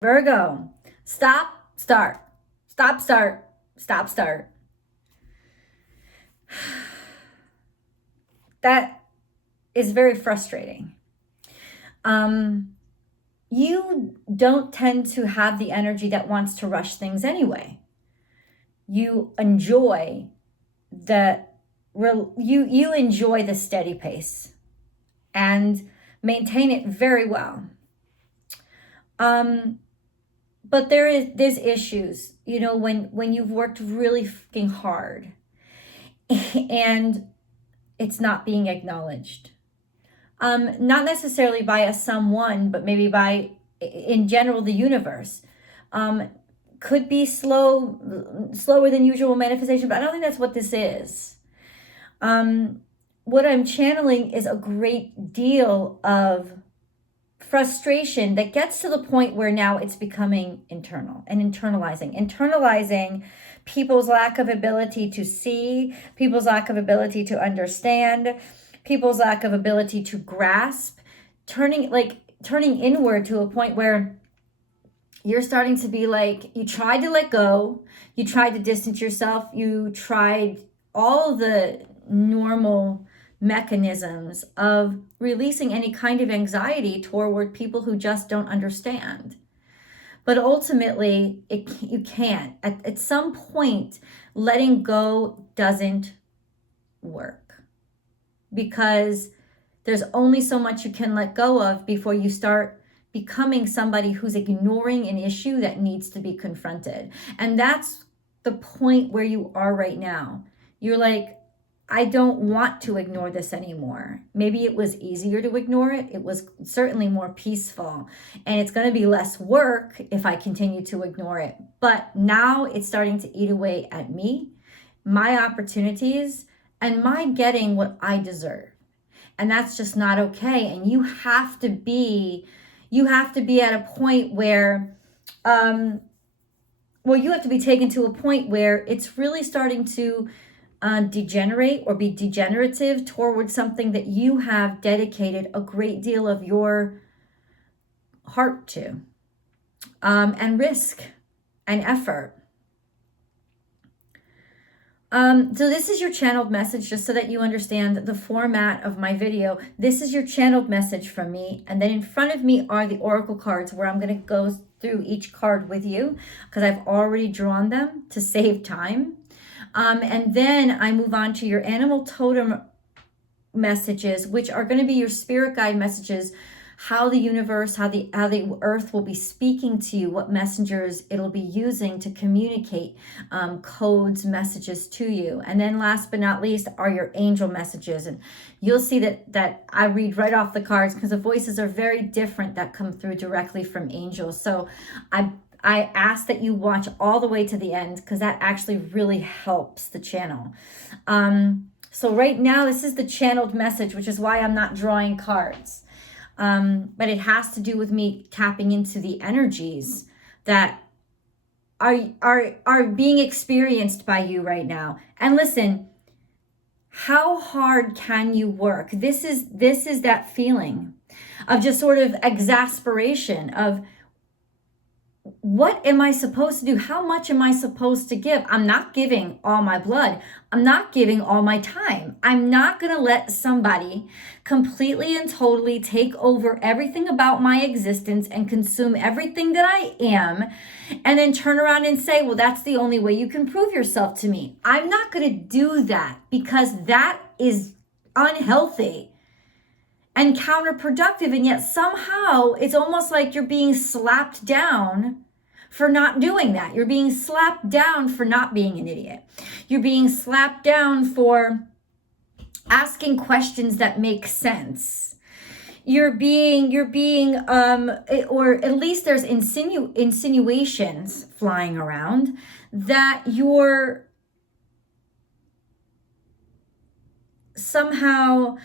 Virgo, stop, start, stop, start, stop, start. That is very frustrating. You don't tend to have the energy that wants to rush things anyway. You enjoy you enjoy the steady pace and maintain it very well. But there's issues, when you've worked really fucking hard and it's not being acknowledged. Not necessarily by a someone, but maybe by, in general, the universe. Could be slower than usual manifestation, but I don't think that's what this is. What I'm channeling is a great deal of frustration that gets to the point where now it's becoming internal and internalizing people's lack of ability to see, people's lack of ability to understand, people's lack of ability to grasp, turning inward to a point where you're starting to be like, you tried to let go, you tried to distance yourself, you tried all the normal mechanisms of releasing any kind of anxiety toward people who just don't understand. But ultimately, you can't. At some point, letting go doesn't work, because there's only so much you can let go of before you start becoming somebody who's ignoring an issue that needs to be confronted. And that's the point where you are right now. You're like, I don't want to ignore this anymore. Maybe it was easier to ignore it. It was certainly more peaceful. And it's going to be less work if I continue to ignore it. But now it's starting to eat away at me, my opportunities, and my getting what I deserve. And that's just not okay. And you have to be at a point where, you have to be taken to a point where it's really starting to degenerate or be degenerative towards something that you have dedicated a great deal of your heart to, and risk and effort. So this is your channeled message, just so that you understand the format of my video. This is your channeled message from me. And then in front of me are the oracle cards, where I'm going to go through each card with you, because I've already drawn them to save time. And then I move on to your animal totem messages, which are going to be your spirit guide messages, how the universe, how the earth will be speaking to you, what messengers it'll be using to communicate codes, messages to you. And then last but not least are your angel messages. And you'll see that I read right off the cards, because the voices are very different that come through directly from angels. So I ask that you watch all the way to the end, because that actually really helps the channel. So right now, this is the channeled message, which is why I'm not drawing cards. But it has to do with me tapping into the energies that are being experienced by you right now. And listen, how hard can you work? This is that feeling of just sort of exasperation of, what am I supposed to do? How much am I supposed to give? I'm not giving all my blood. I'm not giving all my time. I'm not going to let somebody completely and totally take over everything about my existence and consume everything that I am, and then turn around and say, well, that's the only way you can prove yourself to me. I'm not going to do that, because that is unhealthy and counterproductive. And yet somehow it's almost like you're being slapped down for not doing that. You're being slapped down for not being an idiot. You're being slapped down for asking questions that make sense. You're being, or at least there's insinuations flying around that you're somehow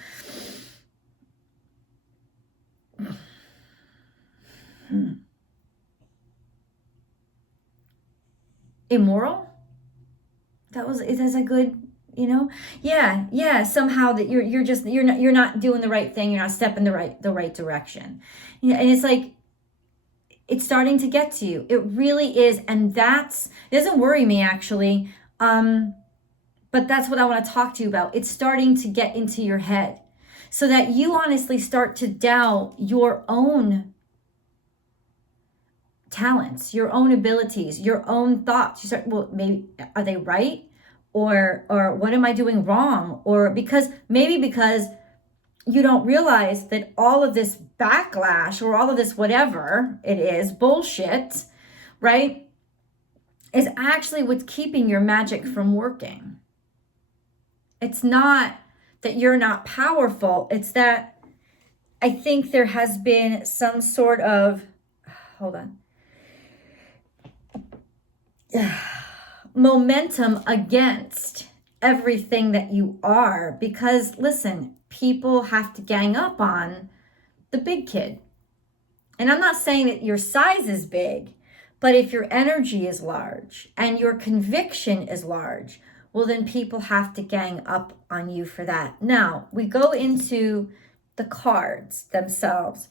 immoral. Is that a good, yeah, somehow that you're not doing the right thing, you're not stepping the right direction. And it's like, It's starting to get to you. It really is. And it doesn't worry me actually. But that's what I want to talk to you about. It's starting to get into your head so that you honestly start to doubt your own talents, your own abilities, your own thoughts. You start, well, maybe are they right? Or what am I doing wrong? Or because you don't realize that all of this backlash or all of this whatever it is, bullshit, right, is actually what's keeping your magic from working. It's not that you're not powerful. It's that I think there has been some sort of, hold on, momentum against everything that you are. Because listen, people have to gang up on the big kid. And I'm not saying that your size is big, but if your energy is large and your conviction is large, well, then people have to gang up on you for that. Now, we go into the cards themselves.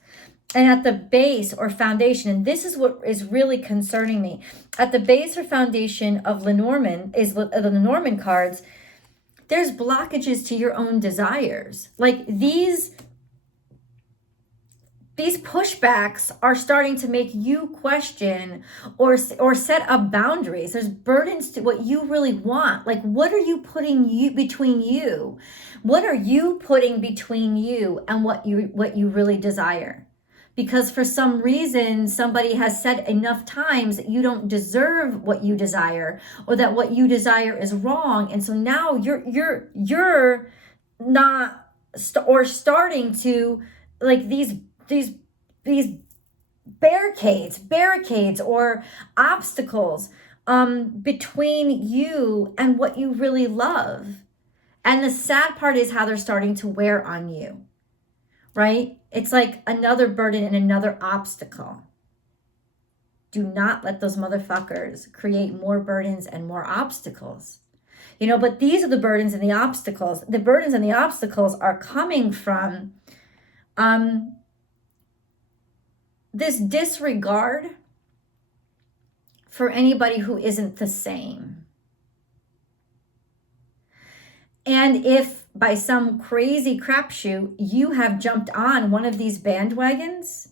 And at the base or foundation, and this is what is really concerning me, at the base or foundation of Lenormand, the Lenormand cards, there's blockages to your own desires. Like these pushbacks are starting to make you question or set up boundaries. There's burdens to what you really want. Like, what are you putting between you? What are you putting between you and what you really desire? Because for some reason, somebody has said enough times that you don't deserve what you desire, or that what you desire is wrong. And so now you're not starting to, like, these barricades or obstacles between you and what you really love. And the sad part is how they're starting to wear on you, right? It's like another burden and another obstacle. Do not let those motherfuckers create more burdens and more obstacles. But these are the burdens and the obstacles. The burdens and the obstacles are coming from this disregard for anybody who isn't the same. And if by some crazy crapshoot you have jumped on one of these bandwagons,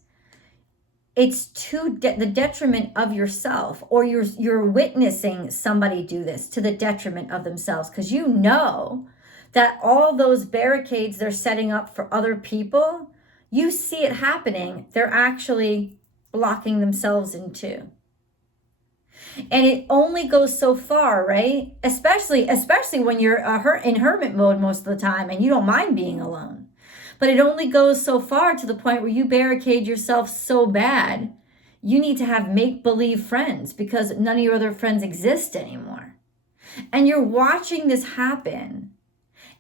it's to the detriment of yourself, or you're witnessing somebody do this to the detriment of themselves, because you know that all those barricades they're setting up for other people, you see it happening, they're actually blocking themselves in too. And it only goes so far, right? Especially when you're in hermit mode most of the time and you don't mind being alone. But it only goes so far to the point where you barricade yourself so bad, you need to have make-believe friends because none of your other friends exist anymore. And you're watching this happen.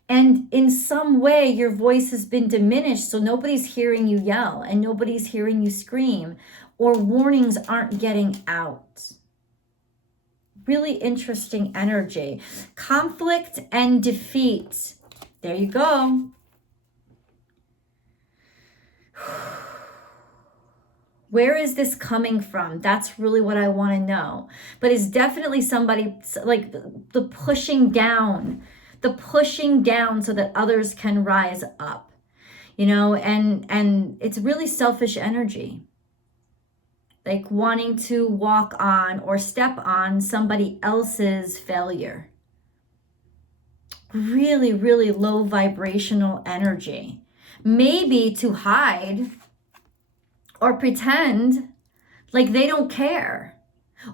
And in some way, your voice has been diminished, so nobody's hearing you yell and nobody's hearing you scream, or warnings aren't getting out. Really interesting energy. Conflict and defeat. There you go. Where is this coming from? That's really what I want to know. But it's definitely somebody, like the pushing down so that others can rise up, and it's really selfish energy. Like wanting to walk on or step on somebody else's failure. Really, really low vibrational energy. Maybe to hide or pretend like they don't care.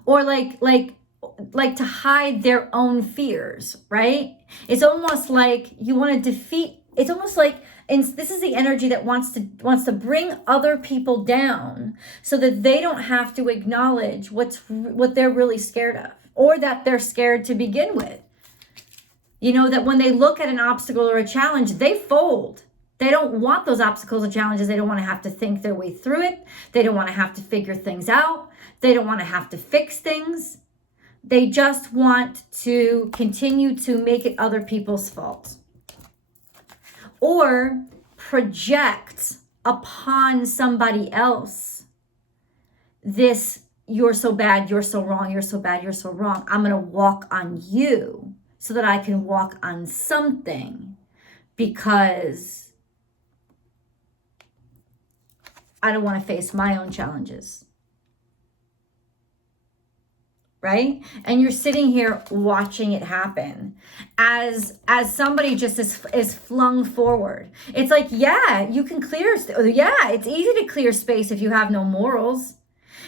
Or like to hide their own fears, right? It's almost like you want to defeat, it's almost like, and this is the energy that wants to bring other people down so that they don't have to acknowledge what they're really scared of, or that they're scared to begin with. That when they look at an obstacle or a challenge, they fold. They don't want those obstacles or challenges. They don't want to have to think their way through it. They don't want to have to figure things out. They don't want to have to fix things. They just want to continue to make it other people's fault. Or project upon somebody else this, you're so bad, you're so wrong, you're so bad, you're so wrong. I'm going to walk on you so that I can walk on something, because I don't want to face my own challenges. Right? And you're sitting here watching it happen as somebody just is flung forward. It's like, yeah, you can clear, yeah, it's easy to clear space if you have no morals.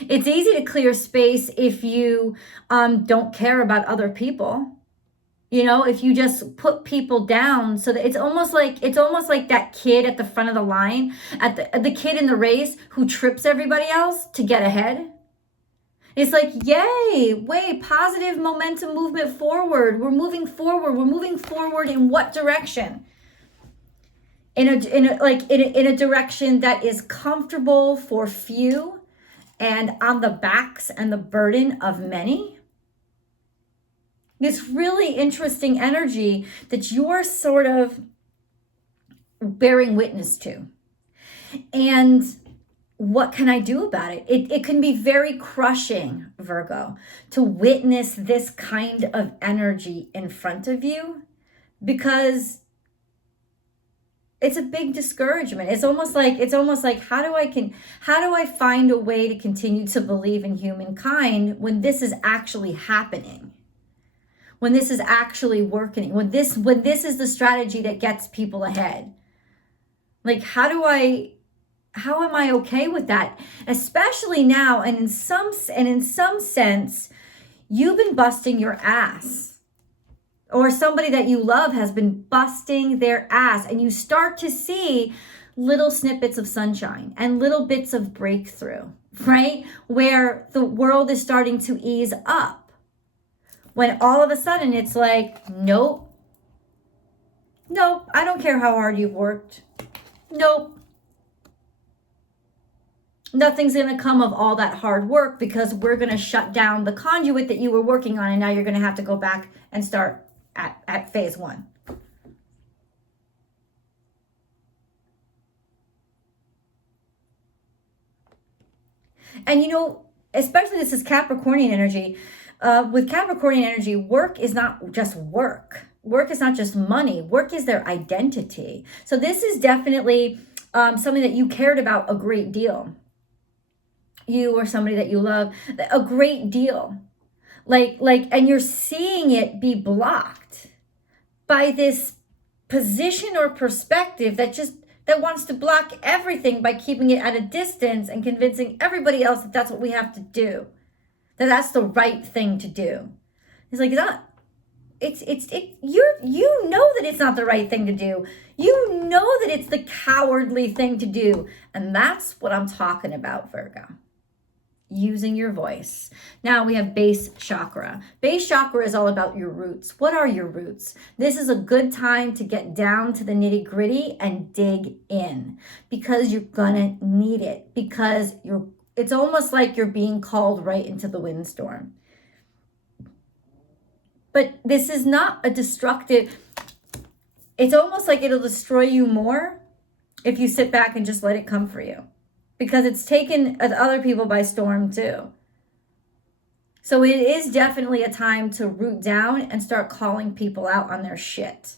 It's easy to clear space if you don't care about other people. You know, if you just put people down, so that it's almost like that kid at the front of the line, at the kid in the race who trips everybody else to get ahead. It's like, yay, way, positive momentum, movement forward. We're moving forward. We're moving forward in what direction? In a direction that is comfortable for few and on the backs and the burden of many. This really interesting energy that you're sort of bearing witness to. And what can I do about it? It can be very crushing, Virgo, to witness this kind of energy in front of you, because it's a big discouragement. It's almost like how do I find a way to continue to believe in humankind when this is actually happening? When this is actually working, when this is the strategy that gets people ahead. Like, how am I okay with that? Especially now, and in some sense, you've been busting your ass, or somebody that you love has been busting their ass, and you start to see little snippets of sunshine and little bits of breakthrough, right? Where the world is starting to ease up. When all of a sudden it's like, nope, I don't care how hard you've worked. Nope. Nothing's going to come of all that hard work, because we're going to shut down the conduit that you were working on, and now you're going to have to go back and start at phase 1. And you know, especially this is Capricornian energy. With Capricornian energy, work is not just work. Work is not just money. Work is their identity. So this is definitely something that you cared about a great deal. You or somebody that you love, a great deal. And you're seeing it be blocked by this position or perspective that wants to block everything by keeping it at a distance and convincing everybody else that that's what we have to do, that's the right thing to do. It's like, you know that it's not the right thing to do. You know that it's the cowardly thing to do. And that's what I'm talking about, Virgo. Using your voice. Now we have base chakra. Base chakra is all about your roots. What are your roots? This is a good time to get down to the nitty-gritty and dig in, because you're gonna need it, because it's almost like you're being called right into the windstorm. But this is not a destructive, it's almost like it'll destroy you more if you sit back and just let it come for you, because it's taken other people by storm too. So it is definitely a time to root down and start calling people out on their shit.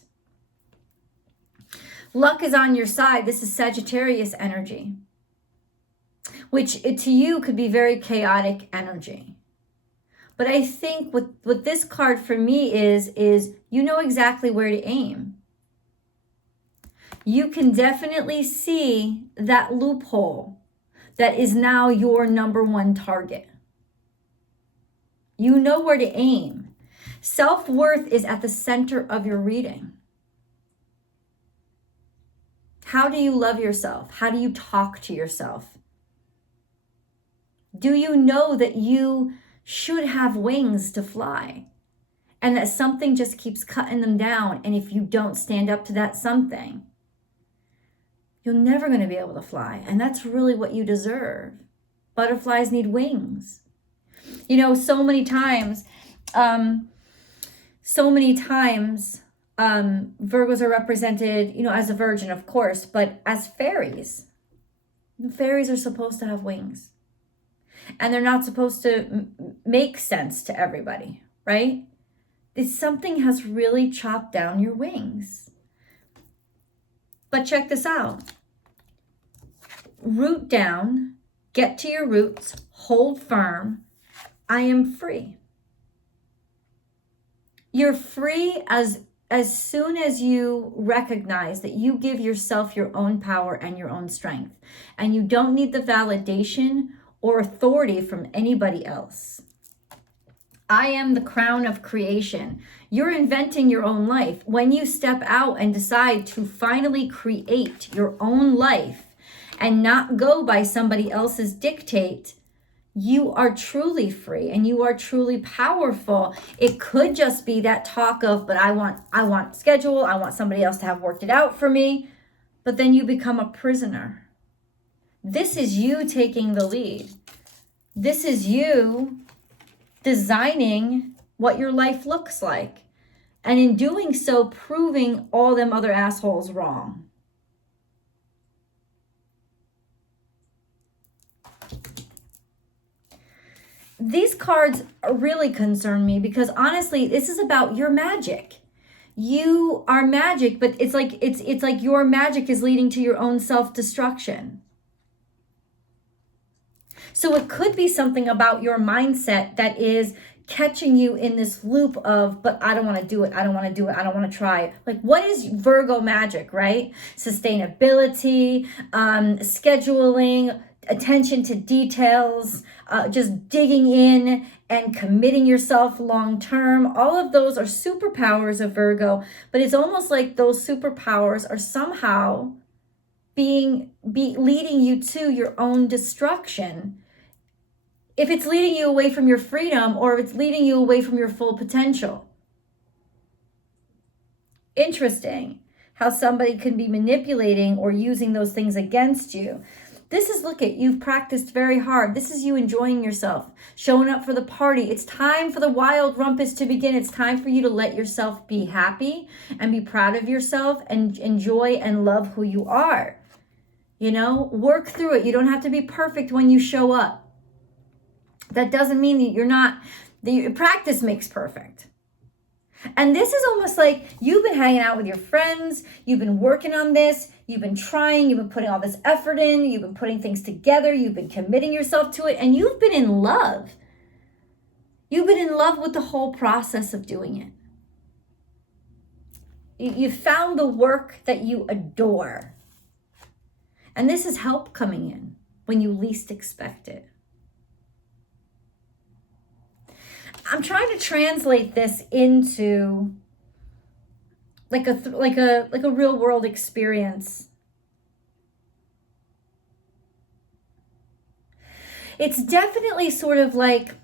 Luck is on your side. This is Sagittarius energy, which to you could be very chaotic energy. But I think what this card for me is you know exactly where to aim. You can definitely see that loophole that is now your number one target. You know where to aim. Self-worth is at the center of your reading. How do you love yourself? How do you talk to yourself? Do you know that you should have wings to fly, and that something just keeps cutting them down? And if you don't stand up to that something, you're never going to be able to fly. And that's really what you deserve. Butterflies need wings. You know, so many times, Virgos are represented, you know, as a virgin, of course, but as fairies. The fairies are supposed to have wings. and they're not supposed to make sense to everybody, right? Something has really chopped down your wings. But check this out. Root down, get to your roots, hold firm. I am free. You're free as soon as you recognize that you give yourself your own power and your own strength, and you don't need the validation or authority from anybody else. I am the crown of creation. You're inventing your own life. When you step out and decide to finally create your own life and not go by somebody else's dictate, you are truly free and you are truly powerful. It could just be that talk of, but I want schedule, I want somebody else to have worked it out for me. But then you become a prisoner. This is you taking the lead. This is you designing what your life looks like. And in doing so, proving all them other assholes wrong. These cards really concern me because honestly, this is about your magic. You are magic, but it's like your magic is leading to your own self-destruction. So it could be something about your mindset that is catching you in this loop of, but I don't want to do it. I don't want to do it. I don't want to try it. Like, what is Virgo magic, right? Sustainability, scheduling, attention to details, just digging in and committing yourself long term. All of those are superpowers of Virgo, but it's almost like those superpowers are somehow leading you to your own destruction. If it's leading you away from your freedom or if it's leading you away from your full potential. Interesting how somebody can be manipulating or using those things against you. This is, look at, you've practiced very hard. This is you enjoying yourself, showing up for the party. It's time for the wild rumpus to begin. It's time for you to let yourself be happy and be proud of yourself and enjoy and love who you are. You know, work through it. You don't have to be perfect when you show up. That doesn't mean that you're not, practice makes perfect. And this is almost like you've been hanging out with your friends, you've been working on this, you've been trying, you've been putting all this effort in, you've been putting things together, you've been committing yourself to it, and you've been in love. You've been in love with the whole process of doing it. You found the work that you adore. And this is help coming in when you least expect it. I'm trying to translate this into like a real world experience. It's definitely sort of like,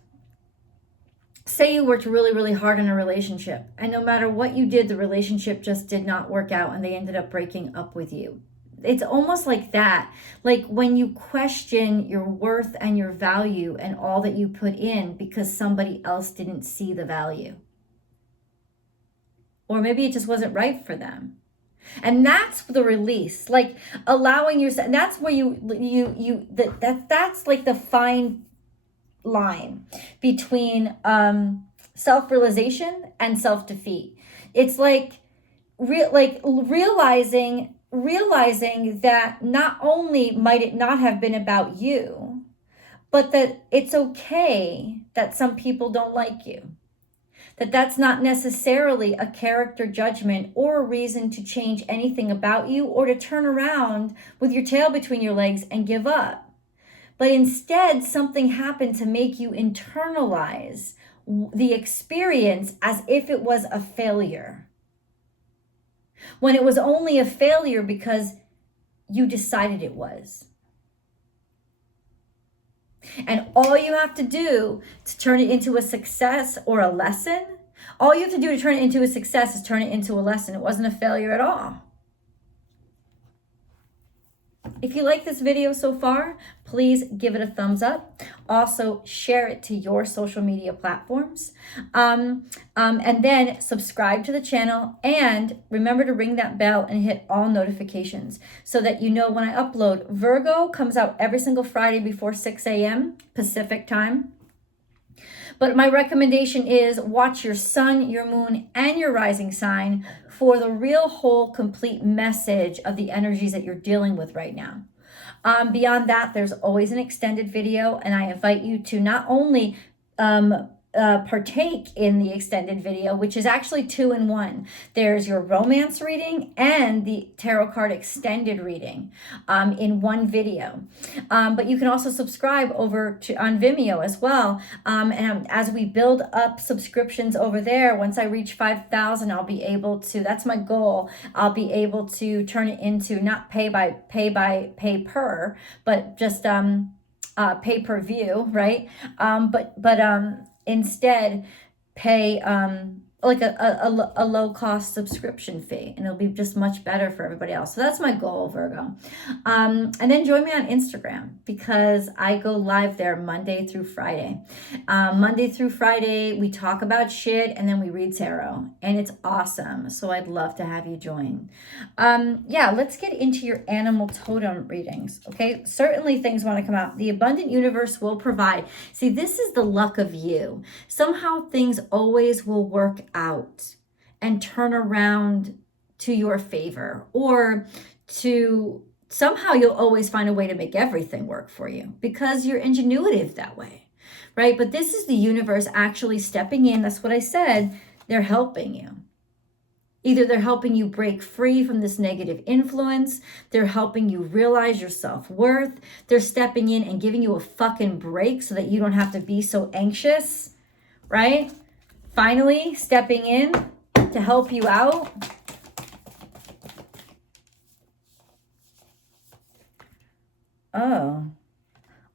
say you worked really, really hard in a relationship, and no matter what you did, the relationship just did not work out and they ended up breaking up with you. It's almost like that. Like when you question your worth and your value and all that you put in because somebody else didn't see the value. Or maybe it just wasn't right for them. And that's the release, like allowing yourself, that's where that's like the fine line between self-realization and self-defeat. It's like realizing that not only might it not have been about you, but that it's okay that some people don't like you. That's not necessarily a character judgment or a reason to change anything about you or to turn around with your tail between your legs and give up. But instead, something happened to make you internalize the experience as if it was a failure. When it was only a failure because you decided it was. And all you have to do to turn it into a success or a lesson, all you have to do to turn it into a success is turn it into a lesson. It wasn't a failure at all. If you like this video so far, please give it a thumbs up. Also, share it to your social media platforms. And then subscribe to the channel. And remember to ring that bell and hit all notifications so that you know when I upload. Virgo comes out every single Friday before 6 a.m. Pacific time. But my recommendation is watch your sun, your moon, and your rising sign for the real, whole, complete message of the energies that you're dealing with right now. Beyond that, there's always an extended video, and I invite you to not only partake in the extended video, which is actually 2-in-1. There's your romance reading and the tarot card extended reading in one video. But you can also subscribe over to on Vimeo as well. And as we build up subscriptions over there, once I reach 5,000, I'll be able to, that's my goal, I'll be able to turn it into not pay per, but just pay per view, right? Instead pay like a low cost subscription fee, and it'll be just much better for everybody else. So that's my goal, Virgo. And then join me on Instagram because I go live there Monday through Friday. Monday through Friday, we talk about shit and then we read tarot, and it's awesome. So I'd love to have you join. Yeah, let's get into your animal totem readings. Okay, certainly things want to come out. The abundant universe will provide. See, this is the luck of you. Somehow things always will work out and turn around to your favor, or to somehow you'll always find a way to make everything work for you because you're ingenuitive that way, right? But this is the universe actually stepping in. That's what I said. They're helping you. Either they're helping you break free from this negative influence. They're helping you realize your self-worth. They're stepping in and giving you a fucking break so that you don't have to be so anxious, right? Finally, stepping in to help you out. Oh.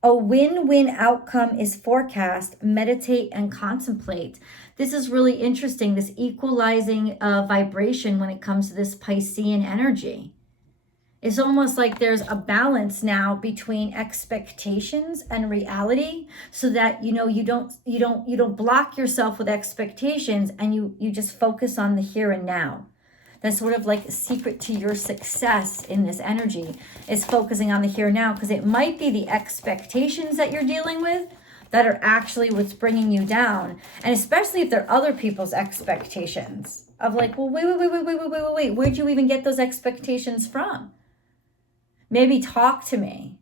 A win-win outcome is forecast. Meditate and contemplate. This is really interesting, this equalizing vibration when it comes to this Piscean energy. It's almost like there's a balance now between expectations and reality, so that you don't block yourself with expectations, and you just focus on the here and now. That's sort of like the secret to your success in this energy, is focusing on the here and now, because it might be the expectations that you're dealing with that are actually what's bringing you down. And especially if they're other people's expectations of like, well, wait, where'd you even get those expectations from? Maybe talk to me.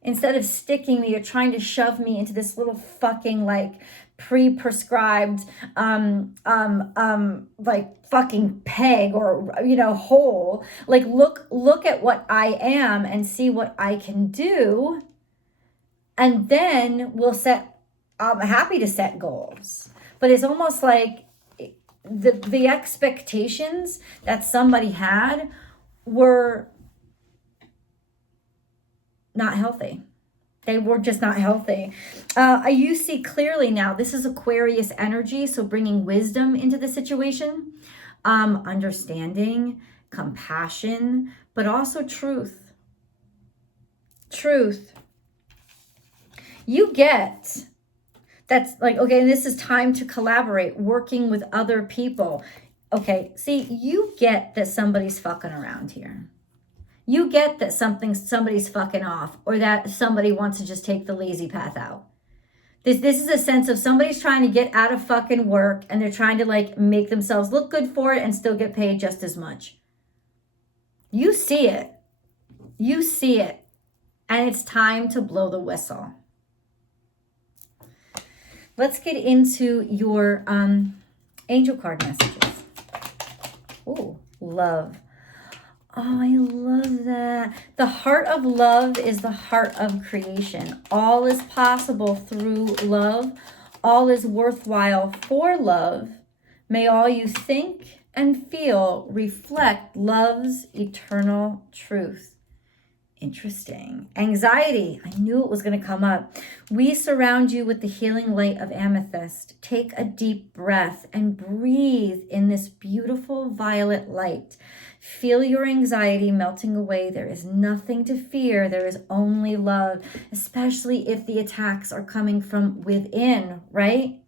Instead of sticking me or trying to shove me into this little fucking like pre-prescribed like fucking peg or hole. Like look at what I am and see what I can do. And then I'm happy to set goals. But it's almost like the expectations that somebody had were not healthy. They were just not healthy. You see clearly now, this is Aquarius energy, so bringing wisdom into the situation, understanding, compassion, but also truth. Truth. You get, that's like, okay, and this is time to collaborate, working with other people. Okay, see, you get that somebody's fucking around here. You get that somebody's fucking off, or that somebody wants to just take the lazy path out. This is a sense of somebody's trying to get out of fucking work, and they're trying to like make themselves look good for it and still get paid just as much. You see it. You see it. And it's time to blow the whistle. Let's get into your angel card messages. Oh, love. Oh, I love that. The heart of love is the heart of creation. All is possible through love. All is worthwhile for love. May all you think and feel reflect love's eternal truth. Interesting. Anxiety. I knew it was going to come up. We surround you with the healing light of amethyst. Take a deep breath and breathe in this beautiful violet light. Feel your anxiety melting away. There is nothing to fear. There is only love, especially if the attacks are coming from within, right?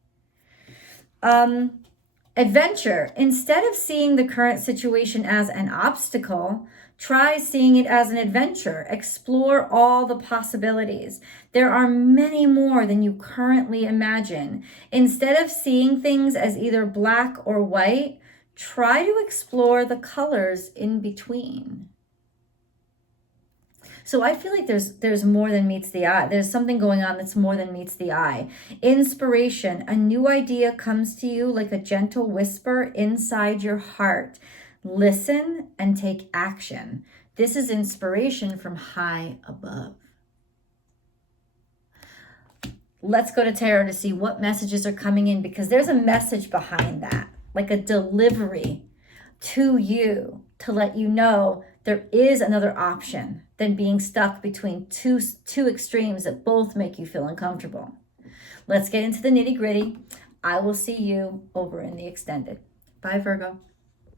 Adventure. Instead of seeing the current situation as an obstacle, try seeing it as an adventure. Explore all the possibilities. There are many more than you currently imagine. Instead of seeing things as either black or white, try to explore the colors in between. So I feel like there's more than meets the eye. There's something going on that's more than meets the eye. Inspiration. A new idea comes to you like a gentle whisper inside your heart. Listen and take action. This is inspiration from high above. Let's go to tarot to see what messages are coming in, because there's a message behind that, like a delivery to you to let you know there is another option than being stuck between two extremes that both make you feel uncomfortable. Let's get into the nitty-gritty. I will see you over in the extended. Bye, Virgo.